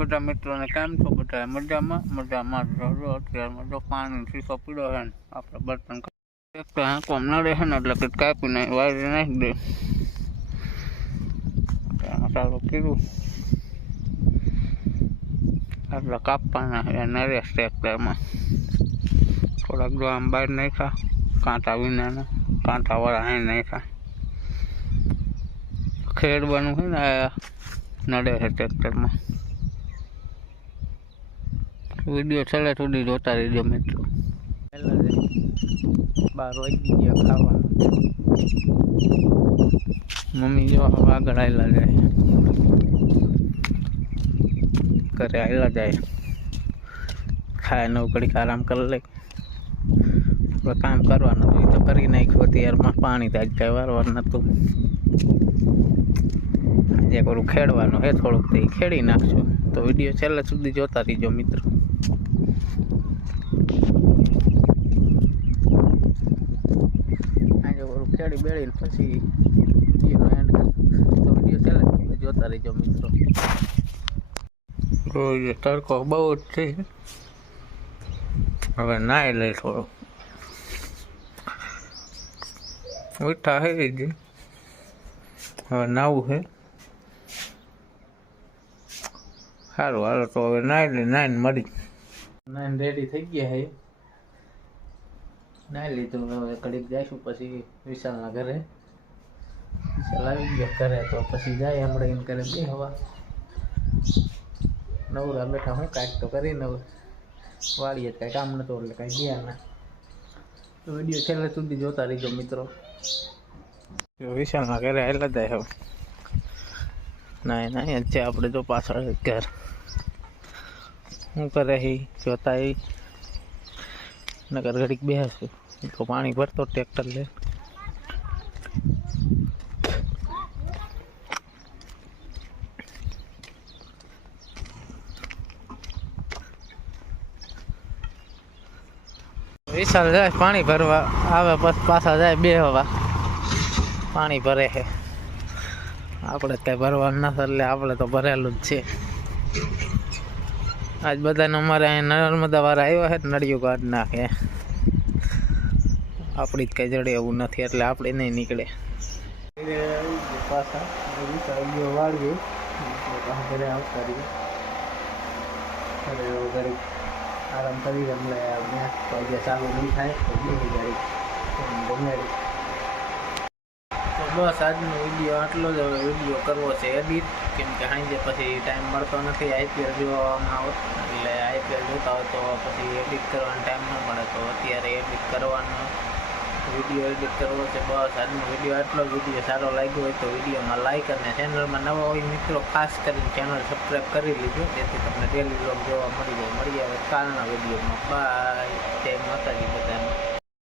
બધા મિત્રોને કેમ છો? બધા મજામાં? મજામાં જ અત્યારમાં જો પાણી શીશો પીડો છે ને, આપણે બર્તન એક તો હા કોમ ના રહે ને, એટલે કે કાપી નાખી વારી નાખી દે. સારું કીધું. આટલા કાપવાના છે નરેશ ટ્રેક્ટરમાં. થોડાક જો આમ બહાર નાખ્યા, કાંટા વિનાના, કાંટાવાળા અહીં નાખ્યા. ખેડવાનું હોય ને નડે છે ટ્રેક્ટરમાં. વીડિયો છેલ્લે સુધી જોતા રહેજો મિત્રો. બાર વાગી ગયા ખાવાનું. મમ્મી જો આગળ આવેલા જાય. ઘરે આવેલા જાય. ખાય નવ ઘડીક આરામ કરી લે. કામ કરવાનું હતું, એ તો કરી નાખ્યું અત્યારમાં પાણી તાજ કાંઈ વારવાર નહોતું. આજે કરું ખેડવાનું હે થોડુંક, તે ખેડી નાખશું. તો વીડિયો છેલ્લે સુધી જોતા રહીજો મિત્રો આજે બેડીને પછી વિડીયોનો એન્ડ કરશું તો વીડિયો છેલ્લે જોતા રહીજો મિત્રો. જોઈએ તડકો બહુ જ છે. હવે નાહી લઈ થોડો મીઠા હે જ. હવે નાવું છે સારું હાલો તો હવે નાહી લઈ નાહીને મળી. નાહીને રેડી થઈ ગયા છે નાઈ લીધું હવે ઘડીક જઈશું, પછી વિશાલના ઘરે. વિશાલ આવી ગયા ઘરે, તો પછી જાય હમણાં એમ કરે બે હવા. નવરા બેઠા હું કાંઈક તો કરી નવ વાળીએ, કાંઈ કામ નતો એટલે કાંઈ ગયા ના. તો વીડિયો છેલ્લે સુધી જોતા રહીજો, મિત્રો. વિશાલના ઘરે આવેલા જાય હવે. ના ના છે, આપણે તો પાછળ ઘર. શું કરે હી? જોતા નગર ઘડીક બેસે. તો પાણી ભરતો, ટ્રેક્ટર લે. વિશાલ જાય, પાણી ભરવા. આવે પછી પાછા જાય બે હવા. પાણી ભરે છે. આપણે કઈ ભરવાનું નથી એટલે આપણે તો ભરેલું જ છે. આજ બધાને અમારે અહીંયા નર્મદા વાળા આવ્યા છે, નળિયું કાઢ નાખે. આપણી જ કંઈ જડે એવું નથી, એટલે આપણે નહીં નીકળે. પાછા વાળીએ ઘરે આવતા રહીએ ઘરે આરામ કરી રમલે ચાલુ નહીં થાય તો બે ગમેડી તો બસ આજનો વીડિયો આટલો જ હવે વીડિયો કરવો છે એડિટ કેમ કે સાંજે પછી ટાઈમ મળતો નથી આઈપીએલ જોવામાં આવે. એટલે આઈપીએલ જોતા હોય તો પછી એડિટ કરવાનો ટાઈમ ન મળે તો અત્યારે એડિટ કરવાનો વીડિયો એડિટ કરવો છે. બસ આજનો વીડિયો આટલો જ. વીડિયો સારો લાગ્યો હોય તો વિડીયોમાં લાઈક અને ચેનલમાં નવા હોય મિત્રો, ખાસ કરીને ચેનલ સબસ્ક્રાઈબ કરી લીધો જેથી તમને ડેલી બ્લોગ જોવા મળી જાય. મળી આવે કાલના વિડીયોમાં. બાય જય માતાજી બધાને.